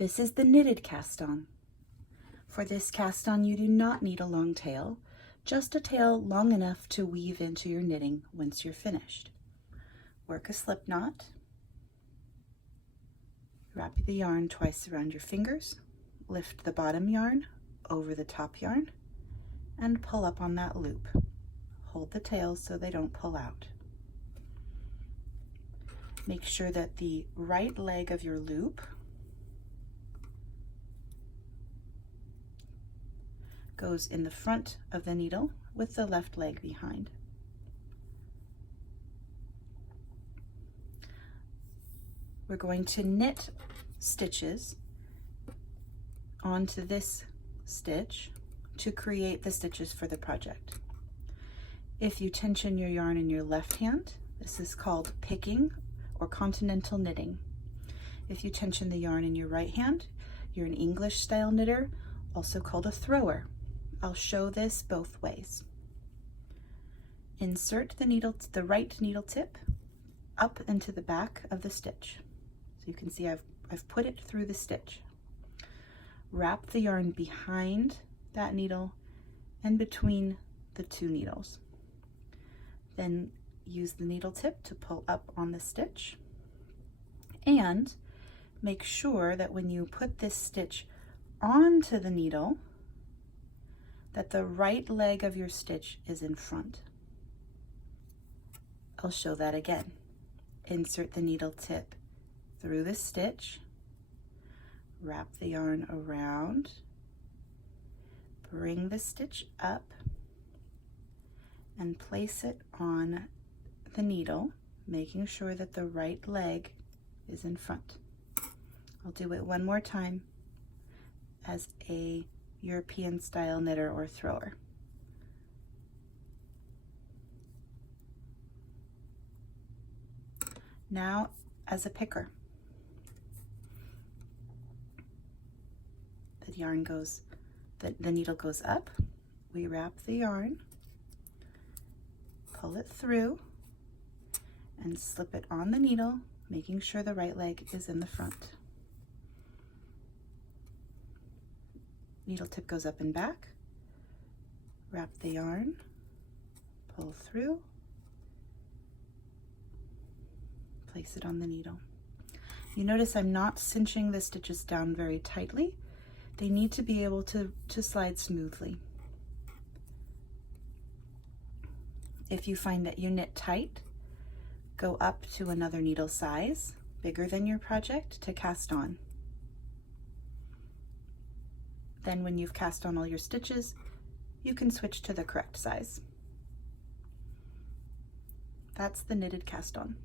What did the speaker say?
This is the knitted cast on. For this cast on, you do not need a long tail, just a tail long enough to weave into your knitting once you're finished. Work a slip knot. Wrap the yarn twice around your fingers, lift the bottom yarn over the top yarn, and pull up on that loop. Hold the tails so they don't pull out. Make sure that the right leg of your loop goes in the front of the needle with the left leg behind. We're going to knit stitches onto this stitch to create the stitches for the project. If you tension your yarn in your left hand, this is called picking or continental knitting. If you tension the yarn in your right hand, you're an English style knitter, also called a thrower. I'll show this both ways. Insert the right needle tip up into the back of the stitch. So you can see I've put it through the stitch. Wrap the yarn behind that needle and between the two needles. Then use the needle tip to pull up on the stitch, and make sure that when you put this stitch onto the needle, that the right leg of your stitch is in front. I'll show that again. Insert the needle tip through the stitch, wrap the yarn around, bring the stitch up, and place it on the needle, making sure that the right leg is in front. I'll do it one more time as a European style knitter or thrower. Now as a picker. The needle goes up, we wrap the yarn, pull it through, and slip it on the needle, making sure the right leg is in the front. Needle tip goes up and back, wrap the yarn, pull through, place it on the needle. You notice I'm not cinching the stitches down very tightly. They need to be able to slide smoothly. If you find that you knit tight, go up to another needle size, bigger than your project, to cast on. Then when you've cast on all your stitches, you can switch to the correct size. That's the knitted cast on.